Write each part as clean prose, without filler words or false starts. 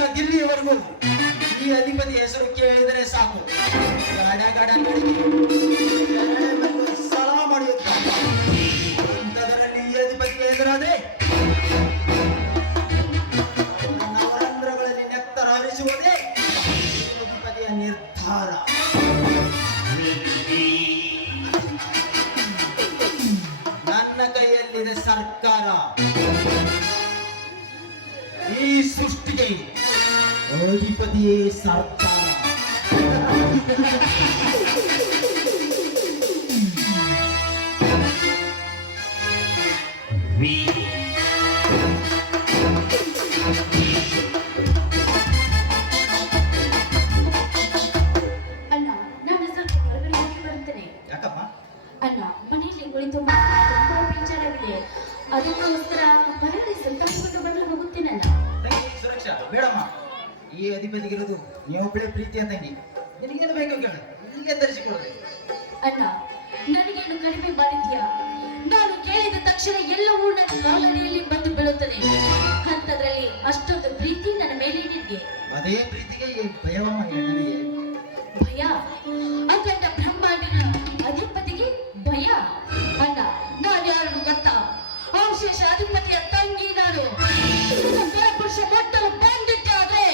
ಇಲ್ಲಿಂದ ದಿಲ್ಲಿಯವರೆಗೂ ಈ ಅಧಿಪತಿ ಹೆಸರು ಕೇಳಿದರೆ ಸಾಕು, ಗಾಡ ಗಾಡ ಸಲಾ ಮಾಡಿಯುತ್ತಾರೆ. ಅಂಥದರಲ್ಲಿ ಈ ಅಧಿಪತಿಗೆ ಎದುರಾದ್ರೆ ನವರಂಧ್ರಗಳಲ್ಲಿ ನೆತ್ತರ ಹರಿಸುವುದೇ ಅಧಿಪತಿಯ ನಿರ್ಧಾರ. ನನ್ನ ಕೈಯಲ್ಲಿದೆ ಸರ್ಕಾರ. ಈ ಸೃಷ್ಟಿಗೆ ಅಧಿಪತಿಯೇ ಸರ್ಕಾರ. ಅಣ್ಣ, ನಾನು ಸ್ವಲ್ಪ ಹೊರಗಡೆ ಹೋಗಿ ಬರುತ್ತೇನೆ. ಯಾಕಮ್ಮ? ಅಣ್ಣ, ಮನೆಯಲ್ಲಿ ಕುಳಿತು ತುಂಬಾ ಬೇಜಾರಾಗಿದೆ. ಅದಕ್ಕೋಸ್ಕರ ಹೊರಗಡೆ ಸುತ್ತಾಡಿಕೊಂಡು ಬರಲು ಹೋಗುತ್ತೇನಲ್ಲ. ತಂಗಿ ಸುರಕ್ಷಾ, ಬೇಡಮ್ಮ. ಈ ಅಧಿಪತಿಗಿರೋದು ನೀವೊಬ್ಬಳೆ ಪ್ರೀತಿಯ ತಂಗಿ. ನಿನಗೇನು ಬೇಕು ಕೇಳು, ಇಲ್ಲಿಗೆ ಧರಿಸಿಕೊಳ್ಳದೆ. ಅಣ್ಣ, ನನಗೇನು ಕಡಿಮೆ ಮಾಡಿದ್ಯಾ? ನಾನು ಕೇಳಿದ ತಕ್ಷಣ ಎಲ್ಲವೂ ನನ್ನ ಕಾಲಡಿಯಲ್ಲಿ ಬಂದು ಬೀಳುತ್ತದೆ. ಅಂಥದ್ರಲ್ಲಿ ಅಷ್ಟೊಂದು ಪ್ರೀತಿ ನನ್ನ ಮೇಲೆ ನಿನಗೆ. ಅದೇ ಪ್ರೀತಿಗೆ ಭಯವಮ್ಮ ಹೆಣ್ಣನಿಗೆ. ಭಯ? ಅಖಂಡ ಬ್ರಹ್ಮಾಂಡನ ಅಧಿಪತಿಗೆ ಭಯ? ಅಣ್ಣ, ನಾನು ಯಾರು ಗೊತ್ತಾ? ಅವಶೇಷ ಅಧಿಪತಿಯ ತಂಗಿ ನಾನು. ಪರಪುರುಷ ಮೊಟ್ಟಲು ಬಂದಿದ್ದಾದ್ರೆ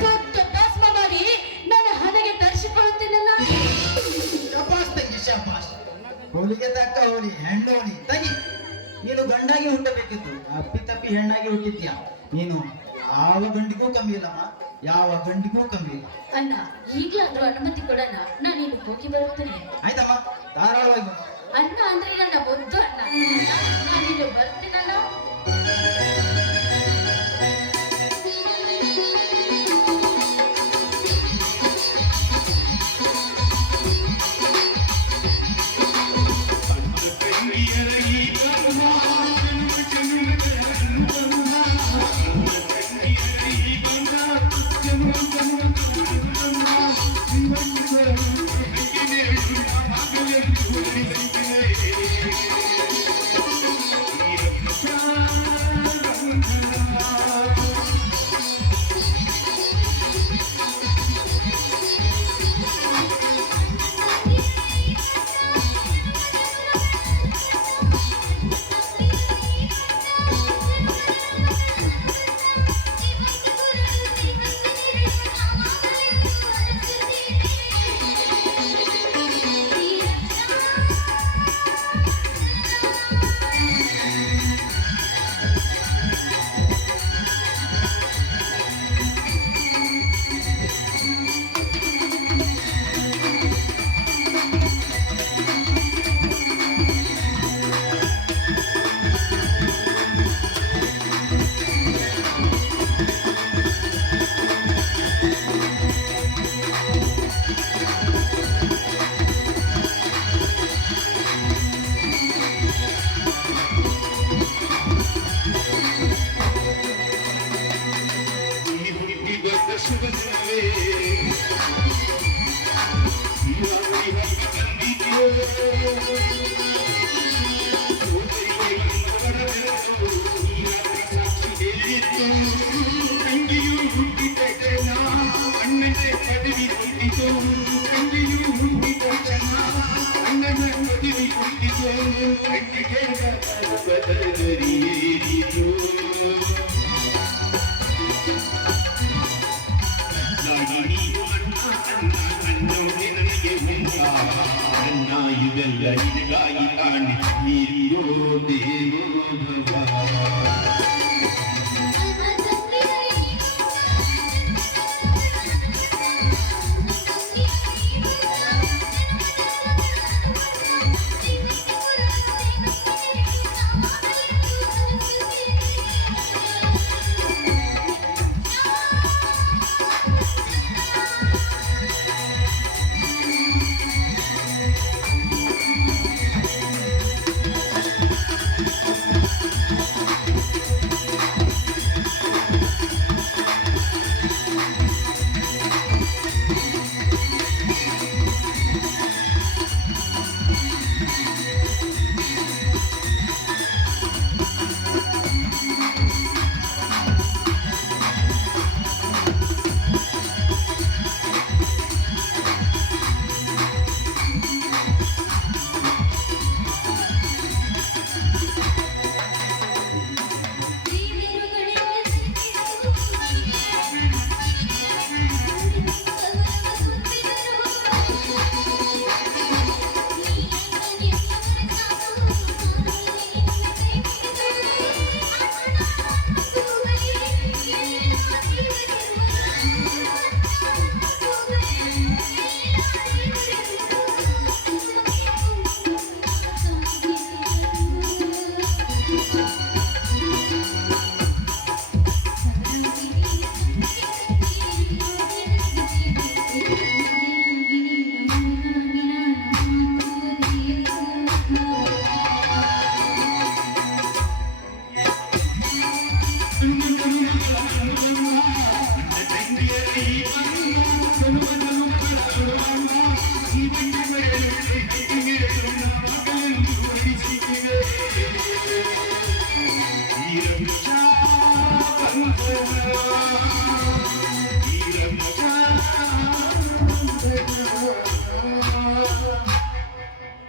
ಸುಟ್ಟು ಭಸ್ಮ ಮಾಡಿ ನನ್ನ ಹಣೆಗೆ ಧರಿಸಿಕೊಳ್ಳುತ್ತೇನಲ್ಲ. ಶಬಾಷ್ ತಂಗಿ, ಶಬಾಷ್. ಹೋಲಿಗೆ ತಕ್ಕ ಹೋಲಿ, ಹೆಣ್ಣೋಲಿ. ತಂಗಿ, ನೀನು ಗಂಡಾಗಿ ಹುಟ್ಟಬೇಕಿತ್ತು, ಅಪ್ಪಿತಪ್ಪಿ ಹೆಣ್ಣಾಗಿ ಹುಟ್ಟಿದ್ಯಾ. ನೀನು ಯಾವ ಗಂಡಿಗೂ ಕಮ್ಮಿ ಇಲ್ಲಮ್ಮ, ಯಾವ ಗಂಡಿಗೂ ಕಮ್ಮಿ ಇಲ್ಲ. ಅಣ್ಣ, ಈಗಲಾದ್ರೂ ಅನುಮತಿ ಕೊಡೋಣ, ನಾನಿನ್ನು ಹೋಗಿ ಬರುತ್ತೇನೆ. ಆಯ್ತಮ್ಮ, ಧಾರಾಳವಾಗಿ ಬಾ. ಅಣ್ಣ ಅಂದ್ರೆ ನನ್ನ ಮುದ್ದು ಅಣ್ಣ. ನಾನಿನ್ನು ಬರ್ತೀನಲ್ಲ.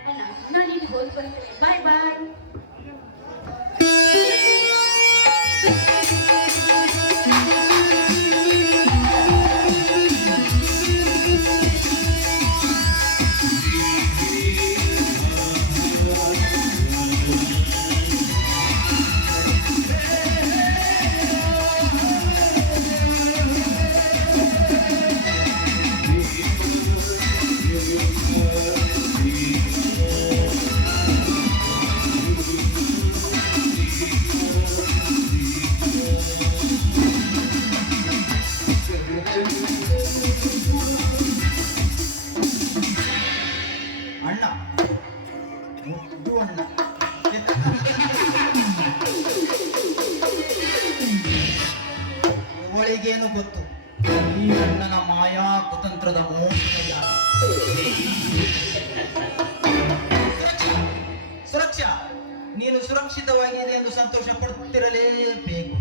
ಅಣ್ಣ ನಾನು ಇಲ್ಲಿ ಹೋಗಿ ಬರ್ತೇನೆ. ಬಾಯ್ ಬಾಯ್. ಅಣ್ಣ ಮುದ್ದು ಅಣ್ಣ. ಅವಳಿಗೇನು ಗೊತ್ತು ಈ ಅಣ್ಣನ ಮಾಯಾ ಕುತಂತ್ರದ ಮೋಸದ ಜಾಲ. ಸುರಕ್ಷಾ, ನೀನು ಸುರಕ್ಷಿತವಾಗಿದೆ ಎಂದು ಸಂತೋಷ ಪಡುತ್ತಿರಲೇಬೇಕು.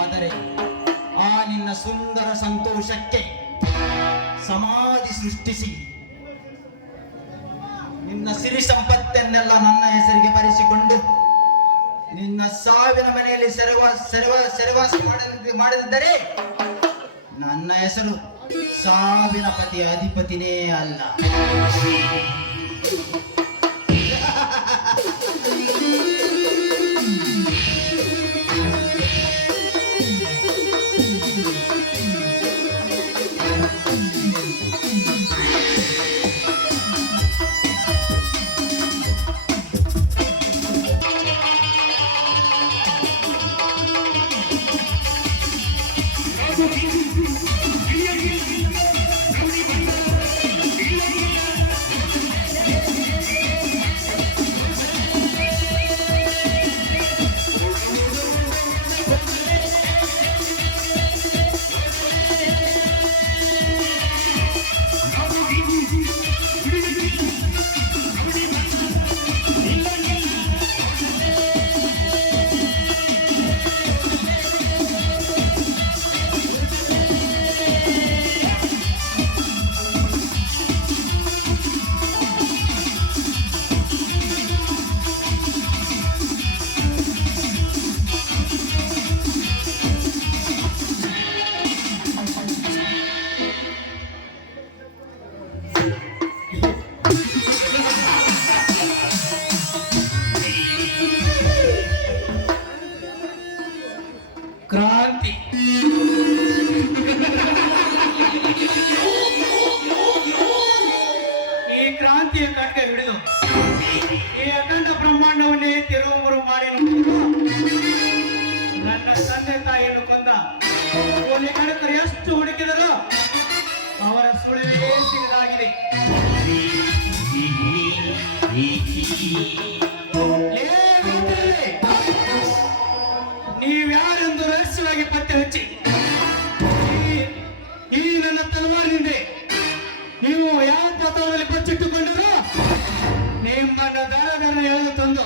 ಆದರೆ ಆ ನಿನ್ನ ಸುಂದರ ಸಂತೋಷಕ್ಕೆ ಸಮಾಧಿ ಸೃಷ್ಟಿಸಿ ನಿನ್ನ ಸಿರಿ ಸಂಪತ್ತನ್ನೆಲ್ಲ ನನ್ನ ಹೆಸರಿಗೆ ಬರೆಸಿಕೊಂಡು ನಿನ್ನ ಸಾವಿನ ಮನೆಯಲ್ಲಿ ಸೆರೆವಾಸ ಮಾಡದಿದ್ದರೆ ನನ್ನ ಹೆಸರು ಸಾವಿನ ಪತಿಯ ಅಧಿಪತಿನೇ ಅಲ್ಲ. ಕ್ರಾಂತಿ ಈ ಕ್ರಾಂತಿಯ ಖಡ್ಗ ಹಿಡಿದು ಈ ಅಖಂಡ ಬ್ರಹ್ಮಾಂಡವನ್ನೇ ತಿರುವುಮುರು ಮಾಡಿ ನನ್ನ ತಂದೆ ತಾಯಿಯನ್ನು ಕೊಂದ ಕೊಲೆಗಡಕರು ಎಷ್ಟು ಹುಡುಕಿದರೂ ಅವರ ಸುಳಿವೇ ಸಿಗಲಾಗಿದೆ. ನೀವ್ಯಾರೆಂದು ರಹಸ್ಯವಾಗಿ ಪತ್ತೆ ಹಚ್ಚಿ ಈ ನನ್ನ ತಲವಾರಿನಿಂದ ನೀವು ಯಾವ ಪಥದಲ್ಲಿ ಬಚ್ಚಿಟ್ಟುಕೊಂಡರು ನಿಮ್ಮನ್ನು ದರ ಎಳೆದು ತಂದು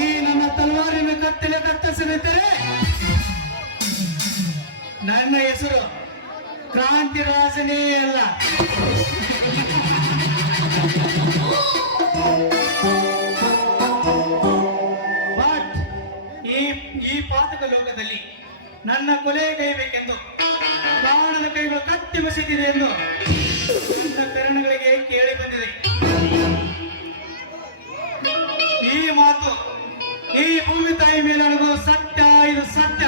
ಈ ನನ್ನ ತಲವಾರಿನ ಕತ್ತಲೆ ಕತ್ತರಿಸದಿದ್ದರೆ ನನ್ನ ಹೆಸರು ಕ್ರಾಂತಿರಾಜನೇ ಅಲ್ಲ. ಬಟ್ ಈ ಪಾತಕ ಲೋಕದಲ್ಲಿ ನನ್ನ ಕೊಲೆಗೈಬೇಕೆಂದು ಪ್ರಾಣದ ಕೈಗಳು ಕತ್ತಿ ಬಸಿದಿದೆ ಎಂದು ನನ್ನ ಕರಣಗಳಿಗೆ ಕೇಳಿ ಬಂದಿದೆ. ಈ ಮಾತು ಈ ಭೂಮಿ ತಾಯಿ ಮೇಲೆ ನನಗೂ ಸತ್ಯ, ಇದು ಸತ್ಯ.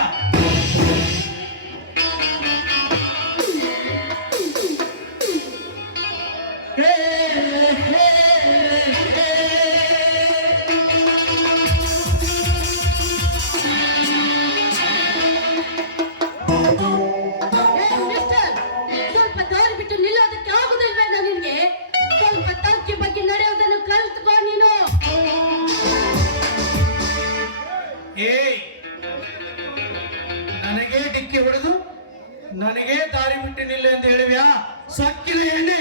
ಏಯ್, ನನಗೆ ಡಿಕ್ಕಿ ಹೊಡೆದು ನನಗೆ ದಾರಿ ಬಿಟ್ಟು ನಿಲ್ಲ ಎಂದು ಹೇಳಿವ್ಯಾ? ಸೊಕ್ಕಿನ ಎಣ್ಣೆ,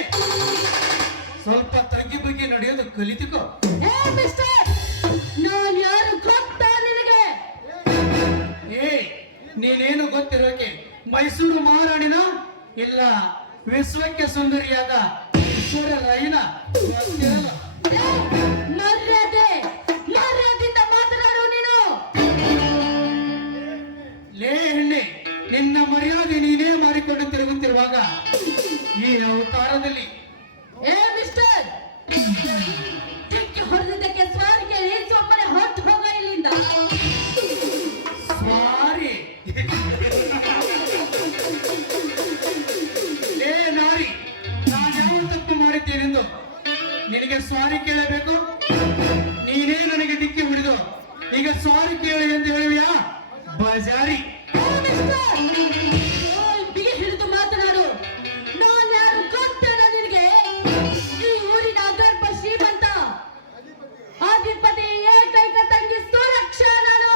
ಸ್ವಲ್ಪ ತಗ್ಗಿ ಬಗ್ಗೆ ನಡೆಯೋದು ಕಲಿತುಕೋ. ಏ ಮಿಸ್ಟರ್, ನಾನ್ ಯಾರು ಗೊತ್ತಾ ನಿನಗೆ? ಏಯ್, ನೀನೇನು ಗೊತ್ತಿರೋಕೆ ಮೈಸೂರು ಮಹಾರಾಣಿನ ಇಲ್ಲ ವಿಶ್ವಕ್ಕೆ ಸುಂದರಿಯಾದ ಈಶ್ವರ ರೈನ ಗೊತ್ತಿರಲ್ಲ. ಏ, ಮರ್ಯಾದೆಯಿಂದ ಮಾತನಾಡು ನೀನು. ಲೇ ಹೆಣ್ಣೆ, ನಿನ್ನ ಮರ್ಯಾದೆ ನೀನೇ ಮಾಡಿಕೊಂಡು ತಿರುಗುತ್ತಿರುವಾಗ ಈ ಅವತಾರದಲ್ಲಿ ಏ ಮಿಸ್ಟರ್, ಡಿಕ್ಕಿ ಹೊಡೆದಿದ್ದಕ್ಕೆ ಸಾರಿ ಕೇಳಿ ಸುಮ್ಮನೆ ಹೊರಟು ಹೋಗ ಇಲ್ಲಿಂದ. ಸಾರಿ. ಲೇ ನಾರಿ, ನಾನು ಯಾವ ತಪ್ಪು ಮಾಡಿದ್ದೇನೆಂದು ನಿನಗೆ ಸಾರಿ ಕೇಳಬೇಕು? ನೀನೇ ನನಗೆ ಡಿಕ್ಕಿ ಹೊಡೆದು ಈಗ ಸಾರಿ ಕೇಳಿ ಎಂದು ಹೇಳಿವ್ಯಾ? ಬಜಾರಿ. ಏ ಮಿಸ್ಟರ್, ಓಯ್, ಬಿಗಿ ಹಿಡಿದು ಮಾತನಾಡು. ನಾನ್ ಯಾರು ಗೊತ್ತೇನ ನಿನಗೆ? ಈ ಊರಿನ ಅಗರ್ಭ ಶ್ರೀಮಂತ ಅಧಿಪತಿ ಏಕೈಕ ತಂಗಿ ಸುರಕ್ಷಾ ನಾನು.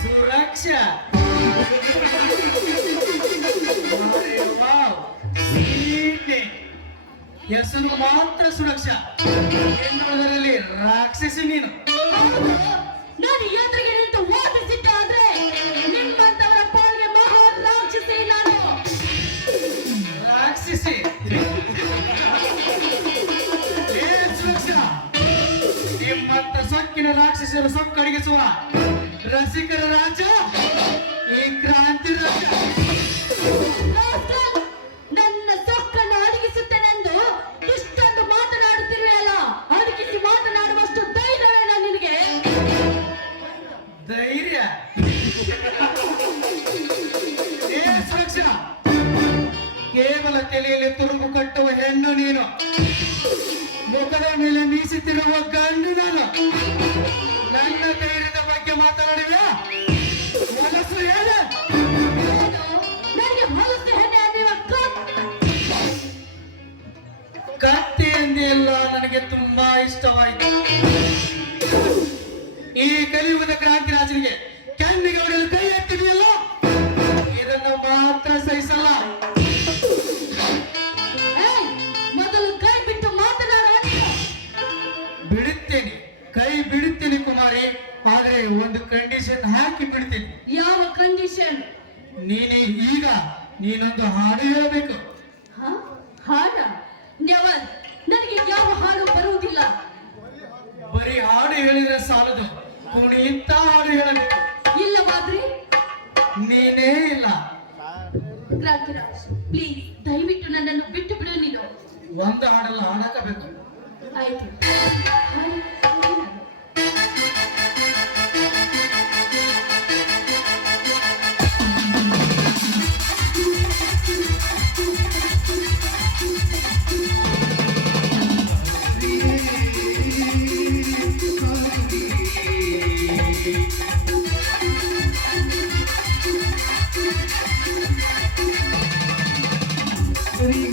ಸುರಕ್ಷಾ? ಅರೆ ವಾವ್, ಸೀತೆ. ಹೆಸರು ಮಾತ್ರ ಸುರಕ್ಷಾ, ಎನ್ನುವುದರಲ್ಲಿ ರಾಕ್ಷಸಿ ನೀನು. ಹೌದು, ನಾನು ಎದುರಿಗೆ ನಿಂತು ವಾದಿಸಿದ್ದೆ ಆದ್ರೆ ನಿಮ್ಮಂತವರ ಪಾಲ್ಗೆ ಮಹಾ ರಾಕ್ಷಸಿ ನಾನು. ರಾಕ್ಷಸಿ? ಏ ಸುರಕ್ಷಾ, ನಿಮ್ಮಂತ ಸೊಕ್ಕಿನ ರಾಕ್ಷಸರು ಸೊಕ್ಕಡಿಗಿಸುವ ರಸಿಕರ ರಾಜ ಈ ಕ್ರಾಂತಿ ರಾಜ. ರಾಸ್ಕಲ್, ನನ್ನ ಸೊಕ್ಕನ್ನು ಅಡಗಿಸುತ್ತೇನೆಂದು ಇಷ್ಟೊಂದು ಮಾತನಾಡುತ್ತಿರುವೆಯಲ್ಲ, ಅಡಗಿಸಿ ಮಾತನಾಡುವಷ್ಟು ಧೈರ್ಯವೇನ ನಿನಗೆ? ಧೈರ್ಯ? ಏ ಸುರಕ್ಷಾ, ಕೇವಲ ತಲೆಯಲ್ಲಿ ತುರುಬು ಕಟ್ಟುವ ಹೆಣ್ಣು ನೀನು, ಮುಖದ ಮೇಲೆ ಮೀಸುತ್ತಿರುವ ಗಂಡು ನಾನು. ನನ್ನ ಧೈರ್ಯದ ಬಗ್ಗೆ ಮಾತನಾಡಿವ್ಯಾ? ಮನಸ್ಸು ಹೇಳ. ಏನು? ನನಗೆ ಹೊಲಸು ಹೆಣ್ಣೆ ಅನ್ನುವ ಕತ್ತೆ ಎಂದೆಲ್ಲ ನನಗೆ ತುಂಬಾ ಇಷ್ಟವಾಯಿತು. ಈ ಕಲಿಯುಗದ ಕ್ರಾಂತಿ ರಾಜನಿಗೆ ಕೆನ್ನಿಗೆ ಹೊಡೆಯಲು ಕೈ ಎತ್ತಿದೆಯಲ್ಲ, ಇದನ್ನು ಮಾತ್ರ ಸಹಿಸಲ್ಲ. ಏಯ್, ಮೊದಲು ಕೈ ಬಿಟ್ಟು ಮಾತನಾಡು. ಬಿಡುತ್ತೇನೆ, ಕೈ ಬಿಡುತ್ತೇನೆ ಕುಮಾರಿ, ಆದ್ರೆ ಒಂದು ಕಂಡೀಷನ್ ಹಾಕಿ ಬಿಡ್ತೀನಿ. ಯಾವ ಕಂಡೀಷನ್? ನೀನೊಂದು ಹಾಡು ಹೇಳಬೇಕು. ಹಾಡ? ನೆವರ್, ನನಗೆ ಯಾವ ಹಾಡು ಬರುವುದಿಲ್ಲ. ಬರೀ ಹಾಡು ಹೇಳಿದ್ರೆ ಸಾಲದು, ಕುಣಿಯುತ್ತ ಹಾಡು ಹೇಳಬೇಕು. ಇಲ್ಲವಾದ್ರೆ ನೀನೇ ಇಲ್ಲ. ಕ್ರಾಂತಿರಾಜ್, ಪ್ಲೀಸ್ ದಯವಿಟ್ಟು ನನ್ನನ್ನು ಬಿಟ್ಟು ಬಿಡು ನೀನು. ಒಂದು ಹಾಡಲ್ಲ, ಹಾಡಕಬೇಕು. ಆಯ್ತು, ಹಾಡು. Thank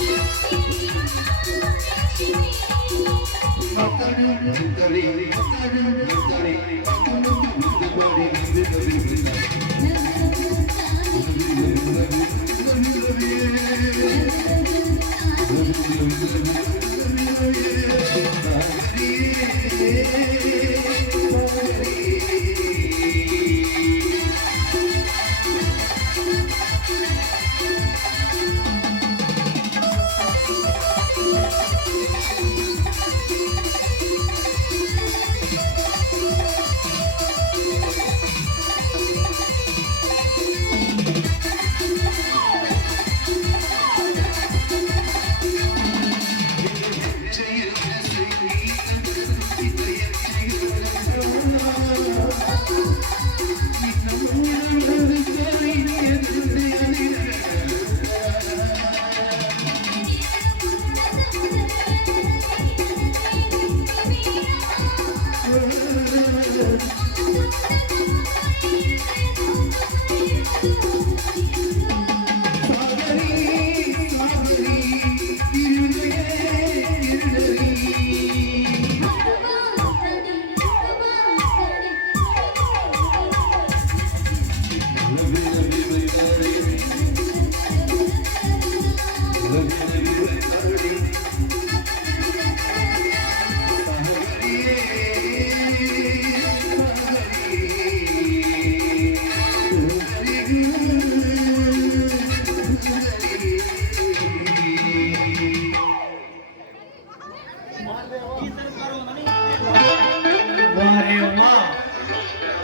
you.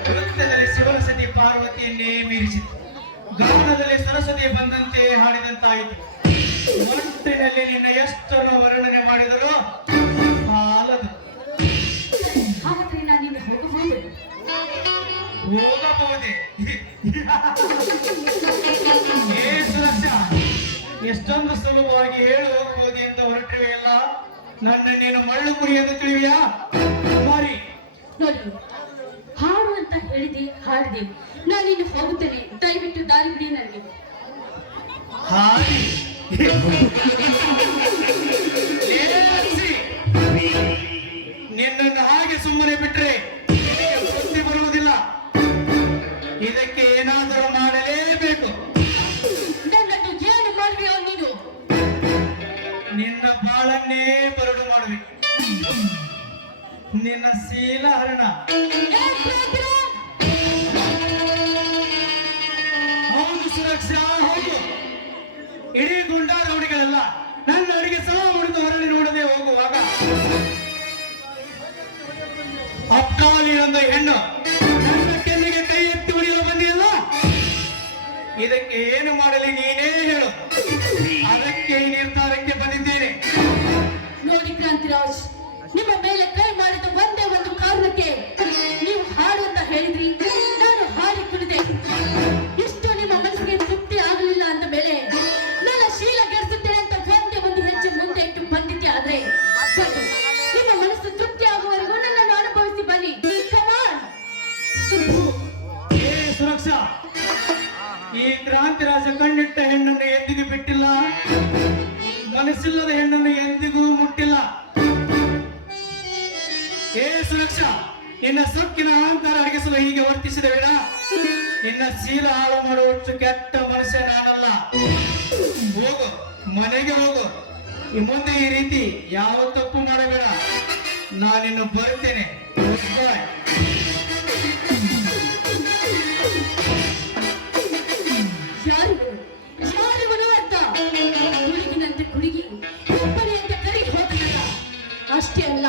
ನೃತ್ಯದಲ್ಲಿ ಶಿವಸತಿ ಪಾರ್ವತಿಯನ್ನೇ ಮೀರಿಸಿತು, ಗಾನದಲ್ಲಿ ಸರಸ್ವತಿ ಬಂದಂತೆ ಹಾಡಿದಂತಾಯಿತು. ಒಟ್ಟಿನಲ್ಲಿ ನಿನ್ನ ಎಷ್ಟನ್ನು ವರ್ಣನೆ ಮಾಡಿದರೂ ಸಾಲದು. ಹಾಗಾದ್ರೆ ನಾನು ನಿನ್ನ ಹೋಗಬಹುದು. ಹೋಗಬಹುದೇ? ಏ ಸುರಕ್ಷಾ, ಎಷ್ಟೊಂದು ಸುಲಭವಾಗಿ ಹೇಳು ಹೋಗಬಹುದು ಎಂದು ಹೊರಟಿವೆ ಎಲ್ಲ. ನನ್ನ ನೀನು ಮಳ್ಳು ಕುರಿ ಎಂದು ತಿಳಿವಿಯಾ? ಮಾರಿ ನೋಡಿ, ಹಾಡು ಅಂತ ಹೇಳಿದೆ, ಹಾಡಿದೆ. ನಾನು ಇನ್ನು ಹೋಗುತ್ತೇನೆ, ದಯವಿಟ್ಟು ದಾರಿ ಬಿಡಿ ನನಗೆ. ಹಾಡಿ ನಿನ್ನನ್ನು ಹಾಗೆ ಸುಮ್ಮನೆ ಬಿಟ್ರೆ ನಿನಗೆ ಬುದ್ಧಿ ಬರುವುದಿಲ್ಲ. ಇದಕ್ಕೆ ಏನಾದರೂ ಮಾಡಲೇಬೇಕು. ನನ್ನನ್ನು ಏನು ಮಾಡುವೆಯೋ ನೀನು? ನಿನ್ನ ಬಾಳನ್ನೇ ಬರಡು ಮಾಡಬೇಕು. ನಿನ್ನ ಶೀಲ ಹರಣ. ಹೌದು ಸುರಕ್ಷಾ, ಹೌದು. ಇಡೀ ಗುಂಡಾರವಣಿಗಳೆಲ್ಲ ನನ್ನ ಅಡಿಗೆ ಸಹ ಮುಡಿದು ಹೊರಳಿ ನೋಡದೆ ಹೋಗುವಾಗ ಅಪ್ಕಾಲಿನೊಂದು ಹೆಣ್ಣು ನನ್ನ ಕೆನ್ನೆಗೆ ಕೈ ಎತ್ತಿ ಹೊಡೆಯಲು ಬಂದಿಯಲ್ಲ, ಇದಕ್ಕೆ ಏನು ಮಾಡಲಿ ನೀನೇ ಹೇಳು. ಅದಕ್ಕೆ ಈ ನಿರ್ಧಾರಕ್ಕೆ ಬಂದಿದ್ದೇನೆ. ನೋಡಿ ಕ್ರಾಂತಿರಾಜ್, ನಿಮ್ಮ ಮೇಲೆ ಕೈ ಮಾಡಿದ ಒಂದೇ ಒಂದು ಕಾರಣಕ್ಕೆ ನೀವು ಹಾಡು ಅಂತ ಹೇಳಿದ್ರಿ, ನಾನು ಹಾಡಿ ಕುಳಿತೆ. ಇಷ್ಟು ನಿಮ್ಮ ಮನಸ್ಸಿಗೆ ತೃಪ್ತಿ ಆಗಲಿಲ್ಲ ಅಂದ ಮೇಲೆ ನನ್ನ ಶೀಲ ಗೆಡಿಸುತ್ತೇನೆ ಅಂತ ಒಂದೇ ಒಂದು ಹೆಜ್ಜೆ ಮುಂದೆ ಇಟ್ಟು ಬಂದಿದ್ದೆ. ಆದ್ರೆ ಬನ್ನಿ, ನಿಮ್ಮ ಮನಸ್ಸು ತೃಪ್ತಿ ಆಗುವವರೆಗೂ ನನ್ನನ್ನು ಅನುಭವಿಸಿ ಬನ್ನಿ. Come on. ಏ ಸುರಕ್ಷಾ, ಈ ಕ್ರಾಂತಿರಾಜ ಕಣ್ಣಿಟ್ಟ ಹೆಣ್ಣನ್ನು ಎಂದಿಗೂ ಬಿಟ್ಟಿಲ್ಲ, ಮನಸ್ಸಿಲ್ಲದ ಹೆಣ್ಣನ್ನು ಎಂದಿಗೂ ಮುಟ್ಟಿಲ್ಲ. ಏ ಸುರಕ್ಷಾ, ನಿನ್ನ ಸೊಕ್ಕಿನ ಅಹಂಕಾರ ಅಡಗಿಸಲು ಹೀಗೆ ವರ್ತಿಸಿದ ವಿಡ ನಿನ್ನ ಶೀಲ ಹಾಳು ಮಾಡುವಷ್ಟು ಕೆಟ್ಟ ಮನುಷ್ಯ ನಾನಲ್ಲ. ಹೋಗು, ಮನೆಗೆ ಹೋಗು. ಈ ಮುಂದೆ ಈ ರೀತಿ ಯಾವ ತಪ್ಪು ಮಾಡಬೇಡ. ನಾನಿನ್ನು ಬರುತ್ತೇನೆ. Goodbye. ಯಾರಿವನು ಅಂತ ಹುಡುಗಿನಂತೆ ಹುಡುಗಿ ಹುಬ್ಬರಿಯಂತೆ ಕರಿಗೆ ಹೋದನಲ್ಲ. ಅಷ್ಟೇ ಅಲ್ಲ,